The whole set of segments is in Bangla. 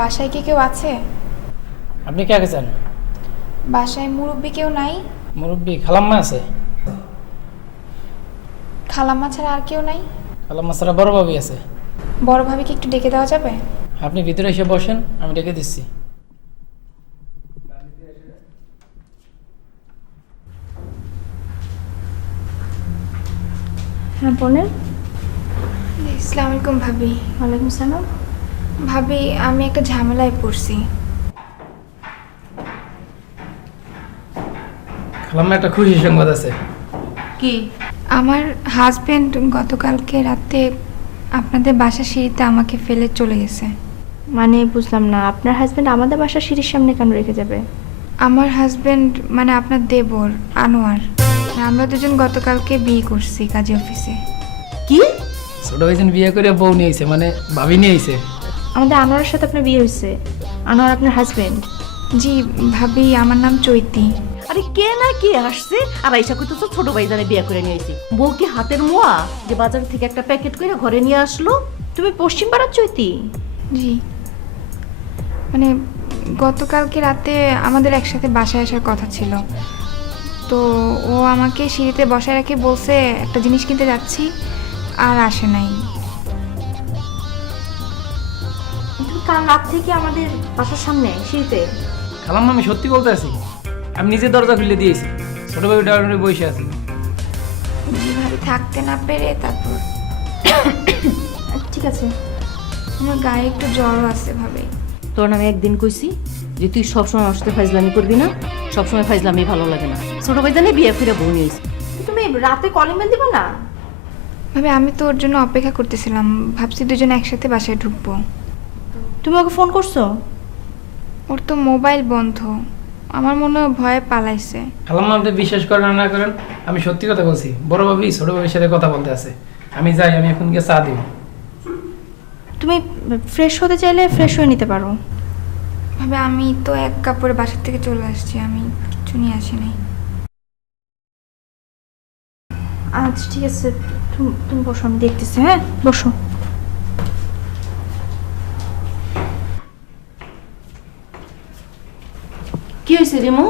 বাসায় কি কেউ আছে? আপনি কাকে চান? বাসায় মুরব্বি কেউ নাই? মুরব্বী খালাম্মা আছে। খালাম্মা ছাড়া আর কেউ নাই? খালাম্মা ছাড়া বড় ভাবি আছে। বড় ভাবিকে একটু ডেকে দেওয়া যাবে? আপনি ভিতরে এসে বসেন, আমি ডেকে দিচ্ছি। হ্যাঁ বলেন। আসসালামু আলাইকুম ভাবি। ওয়ালাইকুম সালাম। ভাবি আমি একটা ঝামেলায় পড়ছি। খালাম্মা একটা খুশি সংবাদ আছে। কি? আমার হাজবেন্ড গতকালকে রাতে আপনাদের বাসার সিঁড়িতে আমাকে ফেলে চলে গেছে। মানে বুঝলাম না, আপনার হাজবেন্ড আমাদের বাসার সিঁড়ির সামনে কেন রেখে যাবে? আমার হাজবেন্ড মানে আপনার দেবর আনোয়ার, আমরা দুজন গতকালকে বিয়ে করছি কাজী অফিসে। কি? ছোট ভাইজান বিয়ে করে বউ নিয়েছে, মানে ভাবি নিয়েছে। আমাদের আনোয়ারের সাথে আপনার বিয়ে হয়েছে? আনোয়ার আপনার হাজবেন্ড? জি ভাবি, আমার নাম চৈতি। আরে কে না কে আসছে আর আইসা কইতো ছোট ভাইজানে বিয়ে করে নিয়ে আইছি। বউ কি হাতের মোয়া যে বাজার থেকে একটা প্যাকেট করে ঘরে নিয়ে আসলো? তুমি পশ্চিম পাড়ার চৈতি? জি, মানে গতকালকে রাতে আমাদের একসাথে বাসায় আসার কথা ছিল, তো ও আমাকে সিঁড়িতে বসায় রেখে বলছে একটা জিনিস কিনতে যাচ্ছি, আর আসে নাই। তুমি কাল রাত থেকে আমাদের বাসার সামনে সিঁড়িতে? খালাম্মা আমি সত্যি বলতে আছি, আমি নিজে দরজা খুলে দিয়েছি। ছোট ভাবি ডাউনে বসে আছি। যেভাবে থাকতে না পেরে তারপর ঠিক আছে। আমার গায়ে একটু জ্বরও আছে ভাবে। তোর নামে একদিন কইছি যে তুই সবসময় আমার সাথে ফাইজলামি করবি না, সবসময় ফাইজলামি ভালো লাগে না। ছোট ভাইজানে বিয়ে করে বউ নিয়ে আইছি। তুমি রাতে কলিং বেল দিবে না? ভাবে আমি তো ওর জন্য অপেক্ষা করতেছিলাম, ভাবছি দুজন একসাথে বাসায় ঢুকবো। তুমি ওকে ফোন করছো? ওর তো মোবাইল বন্ধ, আমার মনে হয় ভয়ে পালাইছে। খালাম্মা আপনি বিশ্বাস করেন না করেন, আমি সত্যি কথা বলছি। বড় ভাবি ছোট ভাবির সাথে কথা বলতে আছে। আমি যাই, আমি এখন গিয়ে চা দিব। তুমি ফ্রেশ হতে চাইলে ফ্রেশ হয়ে নিতে পারো। ভাবে আমি তো এক কাপড়ে বাসার থেকে চলে আসছি, আমি কিছু নিয়ে আসি নাই। আচ্ছা ঠিক আছে, তুমি বসো, আমি দেখতেছি। হ্যাঁ বসো। কি হয়েছে রিমু?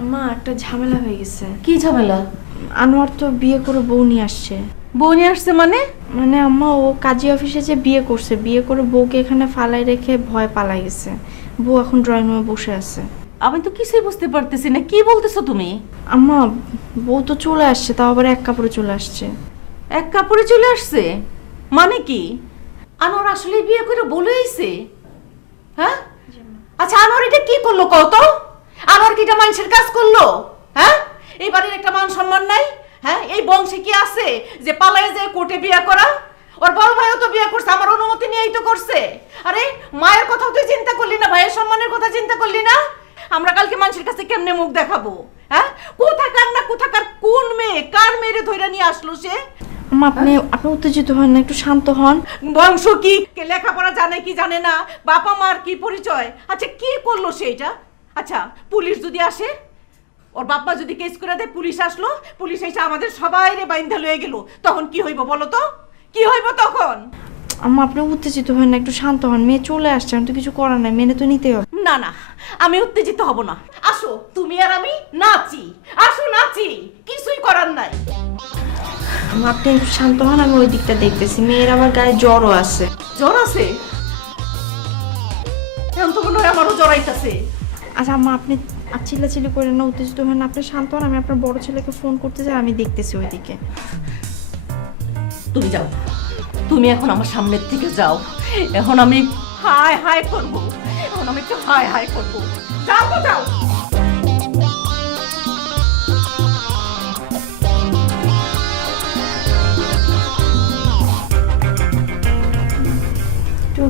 আম্মা একটা ঝামেলা হয়ে গেছে। কি ঝামেলা? আনোয়ার তো বিয়ে করে বউ নিয়ে আসছে। বউ নিয়ে আসছে মানে? মানে আম্মা ও কাজী অফিসে যে বিয়ে করছে, বিয়ে করে বউকে এখানে ফালাই রেখে ভয় পালাই গেছে। বউ এখন ড্রয়িং রুমে বসে আছে। আমি তো কিছুই বুঝতে পারতেছি না, কি বলতেছো তুমি? আম্মা বউ তো চলে আসছে, তাও আবার এক কাপড়ে চলে আসছে। এক কাপড়ে চলে আসছে মানে কি? আনোয়ার আসলে বিয়ে করে বলে আইছে? হ্যাঁ আচ্ছা, আনোয়ার এটা কি করলো কত? আনোয়ার কি এটা মানুষের কাজ করলো? হ্যাঁ, এই বাড়ির একটা মান সম্মান নাই? হ্যাঁ, এই বংশে কি আছে যে পালায় যায় কোর্টে বিয়ে করা? ওর বড় ভাইও তো বিয়ে করছে, আমার অনুমতি নিয়েই তো করছে। আরে মায়ের কথাও তুই চিন্তা করলি না, ভাইয়ের সম্মানের কথা চিন্তা করলি না? আমরা কালকে মানুষের কাছে কেমনে মুখ দেখাবো? হ্যাঁ, কোথাকার না কোথাকার কোন মেয়ে কার মেয়েরে ধইরা নিয়ে আসলো সে? আম্মা আপনি উত্তেজিত হন না, একটু শান্ত হন। বংশ কি, কে লেখাপড়া জানে কি জানে না, বাবা মার কি পরিচয়? আচ্ছা কি করলো সেটা? আচ্ছা পুলিশ যদি আসে, ওর বাবা যদি কেস করে দেয়, পুলিশ আসলো, পুলিশ এসে আমাদের সবাইরে বাইন্ধা লয়ে গেল, তখন কি হইব বলো তো? কি হইব তখন? আম্মা আপনি উত্তেজিত হন না, একটু শান্ত হন। মেয়ে চলে আসছে, আমি তো কিছু করার নাই, মেনে তো নিতেই হবে। না না, আমি উত্তেজিত হব না। আসো তুমি আর আমি নাচি, আসো নাচি, কিছুই করার নাই। আম্মা আপনি একটু শান্ত হন, আমি ওই দিকটা দেখতেছি। মেয়ের আবার গায়ে জ্বরও আছে। জ্বর আছে? এখন তো মনে হয় আমারও জ্বর আইতাছে। আচ্ছা আম্মা আপনি চিল্লাচিল্লি করেন না, উত্তেজিত হন না, আপনি শান্ত হন। আমি আপনার বড় ছেলেকে ফোন করতে চাই, আমি দেখতেছি ওইদিকে। তুমি যাও, তুমি এখন আমার সামনের দিকে যাও। এখন আমি হাই হাই করব, এখন আমি একটু হাই হাই করব। যাও তো যাও। একটু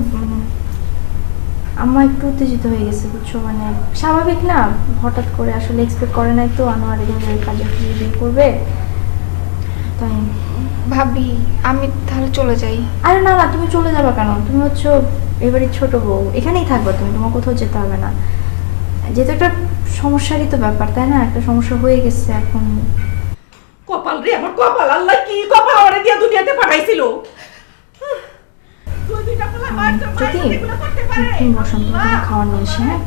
আম্মা একটু উত্তেজিত হয়ে গেছে বুঝছো, মানে স্বাভাবিক না, হঠাৎ করে আসলে এক্সপেক্ট করে নাই তো আনোয়ার এভাবে কাজে বিয়ে করবে, তাই। ভাবি আমি তাহলে চলে যাই। আরে না না, তুমি চলে যাবে কেন? তুমি হচ্ছে এবারে ছোট বউ, এখানেই থাকবে তুমি, তোমার কোথাও যেতে হবে না। যেহেতু একটা সমস্যারই তো ব্যাপার, তাই না? একটা সমস্যা হয়ে গেছে এখন। কপাল রে আমার কপাল, আল্লাহ কি কপাল আমারে দিয়া দুনিয়াতে পাঠাইছিল। তুই দুইটা যদি তুমি বসো, আমি তোমাকে খাওয়ার নিয়ে এসি, হ্যাঁ?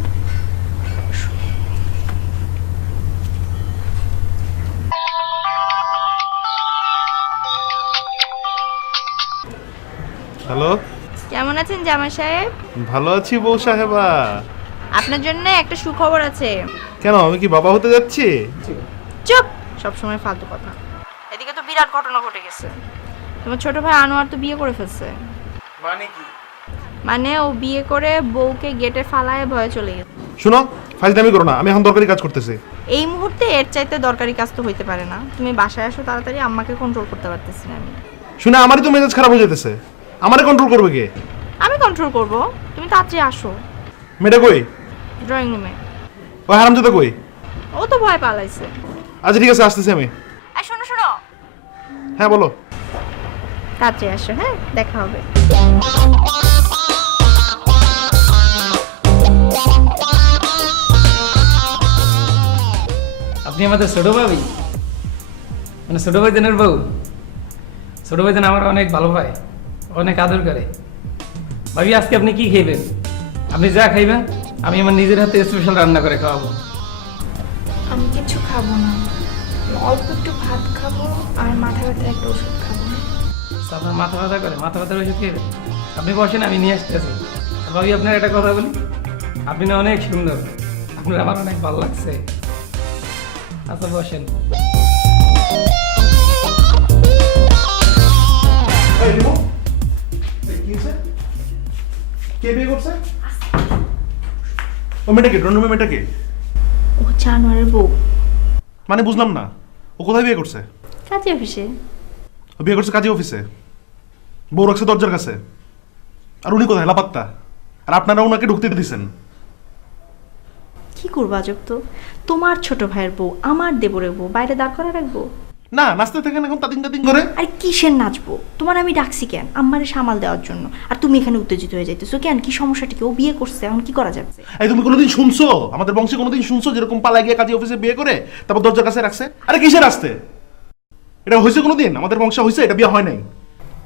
হ্যালো, কেমন আছেন জামাই সাহেব? ভালো আছি বউ সাহেবা। আপনার জন্য একটা সুখবর আছে। কেন, আমি কি বাবা হতে যাচ্ছি? চুপ, সব সময় ফালতু কথা। এদিকে তো বিরাট ঘটনা ঘটে গেছে। তোমার ছোট ভাই আনোয়ার তো বিয়ে করে ফেলছে। মানে কি? মানে ও বিয়ে করে বউকে গেটে ফালায় ভয়ে চলে গেছে। শুনো, ফাজলামি করো না, আমি এখন দরকারি কাজ করতেছি। এই মুহূর্তে এর চাইতে দরকারি কাজ তো হইতে পারে না। তুমি বাসায় আসো তাড়াতাড়ি, আম্মাকে কন্ট্রোল করতে পারতেছি না আমি। শুনে আমারই তো মেজাজ খারাপ হয়ে যেতেছে। আমারে কন্ট্রোল করবে কে? আমি কন্ট্রোল করব, তুমি তাড়াতাড়ি আসো। মেয়েটা কই? ড্রয়িং রুমে। ওই হারামজাদা কই? ও তো ভয় পালাইছে। আচ্ছা ঠিক আছে, আসতেছি আমি। এই শোনো শোনো, হ্যাঁ বলো। তাড়াতাড়ি আসো, হ্যাঁ, দেখা হবে। আপনি আমাদের ছোট ভাবি, মানে ছোট ভাইজানের বউ। ছোট ভাইজান আমার অনেক ভালো পায়, অনেক আদর করে। ভাবি আজকে আপনি কি খাইবেন? আপনি যা খাইবেন আমি আমার নিজের হাতে স্পেশাল রান্না করে খাওয়াবো। আমি কিছু খাবো না, অল্প একটু ভাত খাবো আর মাথা ব্যথার একটা ওষুধ খাবো। আচ্ছা, আপনার মাথা ব্যথা করে, মাথা ব্যথার ওষুধ খাইবেন? আপনি বসেন, আমি নিয়ে আসতেছি। আর ভাবি আপনার একটা কথা বলি, আপনি না অনেক সুন্দর, আপনার আমার অনেক ভালো লাগছে। আচ্ছা বসেন। এই রিমু, এই কি হইছে? কে বিয়ে করছে? ও মেয়েটা কে? রন্ডুমে মেয়েটা কে? ও জানোয়ারের বউ। মানে বুঝলাম না, ও কোথায় বিয়ে করছে? কাজে অফিসে। ও বিয়ে করছে কাজী অফিসে, বউ রাখছে দরজার কাছে, আর উনি কোথায় লাপাত্তা? আর আপনারা ওনাকে ঢুকতে দিচ্ছেন। কি করবো আজব তো, তোমার ছোট ভাইয়ের বউ আমার দেবরের বউ বাইরে দাঁড় করে রাখবো? না, নাচতে থাকেন এখন তাদিন তাদিন করে। আর কিসের নাচবো? তোমার আমি ডাকছি কেন? আম্মারে সামাল দেওয়ার জন্য, আর তুমি এখানে উত্তেজিত হয়ে যাইতেছো কেন? কি সমস্যাটা কি? ও বিয়ে করছে, এখন কি করা যাবে? এই তুমি কোনোদিন শুনছো, আমাদের বংশে কোনোদিন শুনছো যেরকম পালা গিয়ে কাজী অফিসে বিয়ে করে তারপর দরজার কাছে রাখছে? আরে কিসের আসতে? এটা হয়েছে কোনোদিন? আমাদের বংশে হয়েছে? এটা বিয়ে হয় নাই।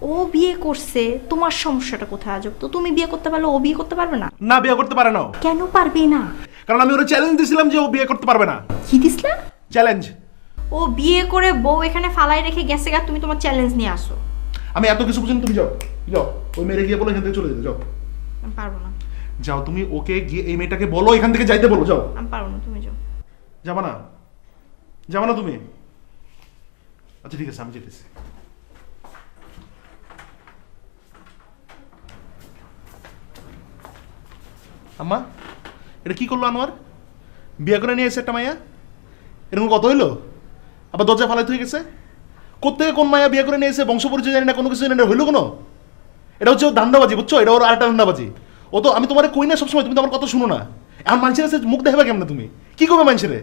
ও বিয়ে করছে, তোমার সমস্যাটা কোথায় আজব তো? তুমি বিয়ে করতে পারলে ও বিয়ে করতে পারবে না? না, বিয়ে করতে পারে না ও। কেন পারবে না? কারণ আমি ওরা চ্যালেঞ্জ দিয়েছিলাম যে ও বিয়ে করতে পারবে না। কি দিসলা? চ্যালেঞ্জ। ও বিয়ে করে বউ এখানে ফালাই রেখে গেছে গা, তুমি তোমার চ্যালেঞ্জ নিয়ে আসো। আমি এত কিছু বুঝিনি, তুমি যাও যাও, ওই মেরে গিয়ে বলো এখান থেকে চলে যেতে। যাও আমি পারবো না। যাও, তুমি ওকে গিয়ে এই মেয়েটাকে বলো এখান থেকে যাইতে বলো। যাও। আমি পারবো না, তুমি যাও। যাবা না? যাবা না তুমি? আচ্ছা ঠিক আছে, আমি যেতেছি। আম্মা, এটা কি করলো আনোয়ার? বিয়ে করে নিয়ে এসে একটা মাইয়া, এরকম কত হইলো? আবার দরজা ফালাইতে হয়ে গেছে। কোত্থেকে কোন মায়া বিয়ে করে নিয়ে এসে বংশ পরিচয় জানি না, কোনো কিছু জানি না, হইলো কোনো? এটা হচ্ছে ওর ধান্দাবাজি, বুঝছো? এটা ওর আরেকটা ধান্দাবাজি। ও তো, আমি তোমার কই না সবসময়, তুমি তো আমার কথা শুনো না। এখন মানুষের কাছে মুখ দেখাবে কেমন? তুমি কি করবে মানুষের?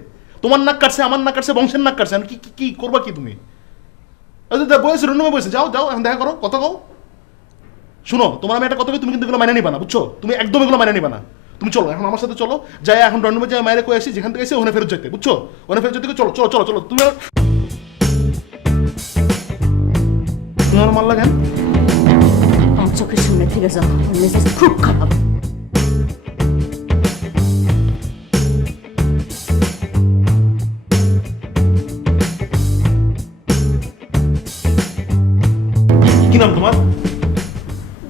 তোমার নাক কাটছে, আমার নাক কাটছে, বংশের নাক কাটছে, কি কি করবা কি তুমি? বয়সে রুমে বসে যাও, যাও এখন দেখা করো, কথা কও। শুনো, তোমার আমি একটা কথা বলি, তুমি কিন্তু এগুলো মানে নিবা না, বুঝছো? তুমি একদম এগুলো মানে নিবা না। তুমি চলো এখন আমার সাথে, চলো যাই এখন রুমে যাই, মায়ের কয়ে আসি যেখান থেকে এসে ওখানে ফেরত যেতে, বুঝছো? ওখানে ফেরত যেতে, চলো চলো চলো চলো। তুমি আমার মারলা কেন? আমার চোখের সামনে থেকে যাও, মেজাজ খুব খারাপ। কি নাম তোমার?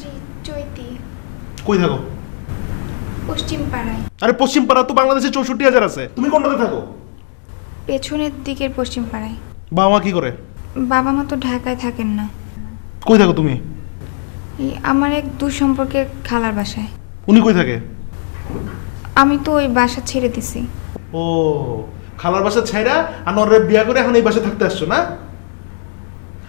জি, চৈতি। কই থাকো? পশ্চিম পাড়ায়, আরে পশ্চিম পাড়া তো বাংলাদেশে 64,000 আছে। তুমি কোনটাতে থাকো? পেছনের দিকের পশ্চিম পাড়ায়। বাবা মা কি করে? বাবা মা তো ঢাকায় থাকেন না। কই থাকো তুমি? এই আমার এক দূর সম্পর্কের খালার বাসায়। উনি কই থাকে? আমি তো ওই বাসা ছেড়ে দিছি। ও, খালার বাসা ছাইরা আনোয়ারে বিয়া করে এখন এই বাসা থাকতে আসছো না?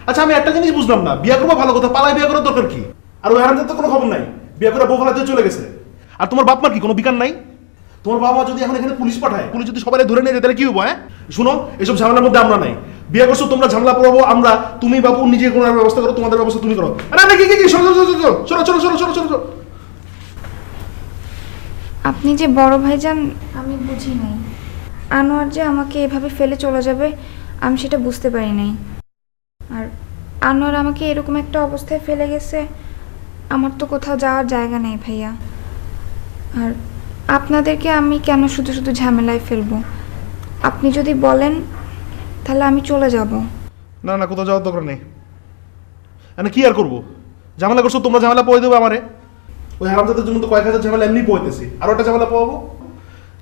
আচ্ছা আমি একটা জিনিস বুঝলাম না, বিয়া করবো ভালো কথা, পালায় বিয়া করার দরকার কি? আর ওই হারামজাদার তো কোনো খবর নাই, বিয়া করে বউ ফালাতে চলে গেছে। আর তোমার বাপ মার কি কোনো বিকার নাই? তোমার বাবা যদি এখন এখানে পুলিশ পাঠায়, পুলিশ যদি সবাই ধরে নিয়ে যায় তাহলে কি হবো? হ্যাঁ শুনো, এসব ঝামেলার মধ্যে আমরা নাই। বিয়ে করছো তোমরা, ঝামেলা পড়াবো আমরা। তুমি বাবু নিজে কোনো ব্যবস্থা করো, তোমাদের ব্যবস্থা তুমি করো। আরে কি কি কি, চলো চলো চলো চলো চলো চলো চলো চলো। আপনি যে বড় ভাইজান, আমি বুঝি নাই। আনোয়ার যে আমাকে এভাবে ফেলে চলে যাবে আমি সেটা বুঝতে পারি নাই। আর আনোয়ার আমাকে এরকম একটা অবস্থায় ফেলে গেছে আমার তো কোথাও যাওয়ার জায়গা নেই ভাইয়া। আর আপনাদেরকে আমি কেন শুধু শুধু ঝামেলায় ফেলবো? আপনি যদি বলেন তাহলে আমি চলে যাব। না না, কোথাও যাওয়ার দরকার নেই। মানে কি আর করবো? ঝামেলা করছো তোমরা, ঝামেলা পোয়ে দেবো আমারে। ওই হারামজাদার জন্য তো কয়েক হাজার ঝামেলা এমনি পোয়েতেছি, আরও একটা ঝামেলা পোয়াবো।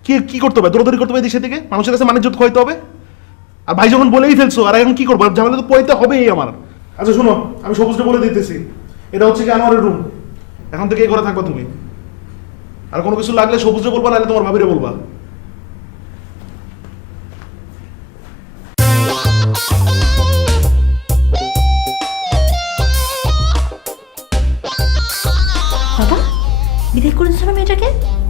কি কি করতে হবে? দৌড়াদৌড়ি করতে হবে এদিক সেদিকে, মানুষের কাছে মানিজ্যত খোয়াইতে হবে। আর ভাই যখন বলেই ফেলছো, আর এখন কি করবো? ঝামেলা তো পোয়াইতে হবেই আমার। আচ্ছা শোনো, আমি সবুজটা বলে দিতেছি, এটা হচ্ছে কি আনোয়ারের রুম। এখন থেকে এই ঘরে থাকবা তুমি। আর কোনো কিছু লাগলে সবুজে বলবা, নাহলে তোমার ভাবিরে বলবা। বাবা, বিদায় করে দিচ্ছ না মেয়েটাকে?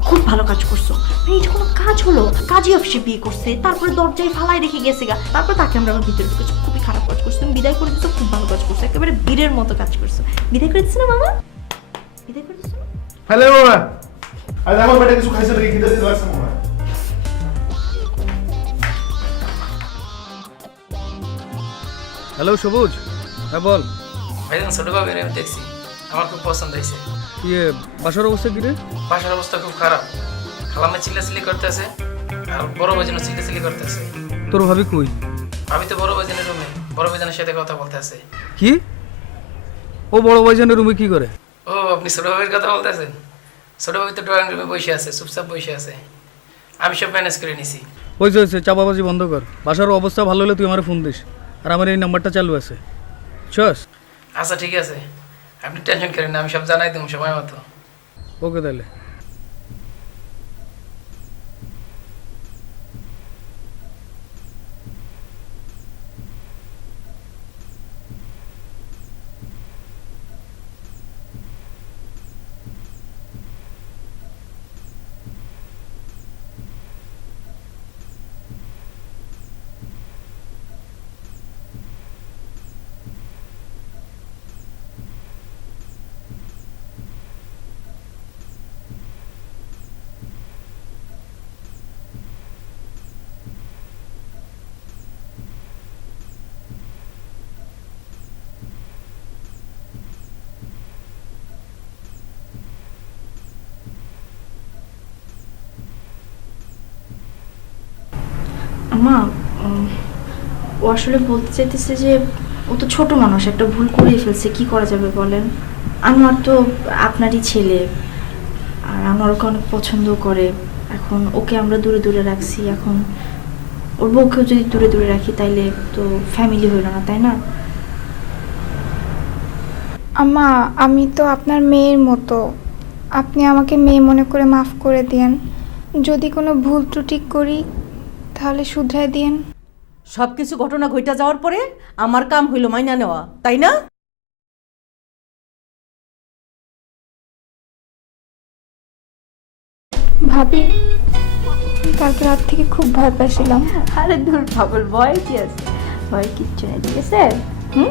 খুব ভালো কাজ করছো। মানে এটা কোনো কাজ হলো? কাজী অফিসে বিয়ে করছে, তারপরে দরজায় ফালাই রেখে গেছে গা, তারপর তাকে আমরা আবার ভিতরে ঢুকেছি। খুবই খারাপ কাজ করছো। তুমি বিদায় করে দিচ্ছ, খুব ভালো কাজ করছো, একেবারে বীরের মতো কাজ করছো। বিদায় করে দিচ্ছ না মামা? বিদায় করে দিচ্ছ না? হ্যালো বাবা, আর আমার বেটা কিছু খাইছে নাকি? খিদে দিতে লাগছে মনে হয়। হ্যালো সবুজ, হ্যাঁ বল। ভাইজান ছোট ভাবির আমি দেখছি, আমার খুব পছন্দ হয়েছে। ইয়ে বাসার অবস্থা কি রে? বাসার অবস্থা খুব খারাপ। খালামে চিল্লাচিল্লি করতেছে, আর বড় ভাইজানও চিল্লাচিল্লি করতেছে। তোর ভাবি কই? ভাবি তো বড় ভাইজানের রুমে, বড় ভাইজানের সাথে কথা বলতেছে। কি? ও বড় ভাইজানের রুমে কি করে? ও, আপনি ছোট ভাবির কথা বলতেছেন? ছোট ভাবি তো ড্রয়িং রুমে বসে আছে, চুপচাপ বসে আছে। আমি সব ম্যানেজ করে নিছি। হয়েছে, চাপাবাজি বন্ধ কর। বাসার অবস্থা ভালো হলে তুই আমার ফোন দিস, আর আমার এই নাম্বারটা চালু আছে। চস। আচ্ছা ঠিক আছে, আপনি টেনশন করেন না, আমি সব জানাই দেবো সময় মতো। ওকে তাহলে। মা, ও আসলে বলতে চাইতেছে যে ও তো ছোট মানুষ, একটা ভুল করেই ফেলছে, কি করা যাবে বলেন? আনোয়ার তো আপনারই ছেলে, আর আনোয়ার ওকে অনেক পছন্দ করে। এখন ওকে আমরা দূরে দূরে রাখছি, এখন ওর বউকেও যদি দূরে দূরে রাখি তাইলে তো ফ্যামিলি হইল না, তাই না? আম্মা, আমি তো আপনার মেয়ের মতো, আপনি আমাকে মেয়ে মনে করে মাফ করে দিয়েন। যদি কোনো ভুল ত্রুটি করি তাহলে শুধরায় দিয়েন। সব কিছু ঘটনা ঘইটা যাওয়ার পরে আমার কাম হইল মাইনা নেওয়া, তাই না? ভাবি, কালকে রাত থেকে খুব ভয় পাইছিলাম। আরে দূর পাগল, ভয় কি আছে? ভয় কিচ্ছু নেই, ঠিক আছে? হুম,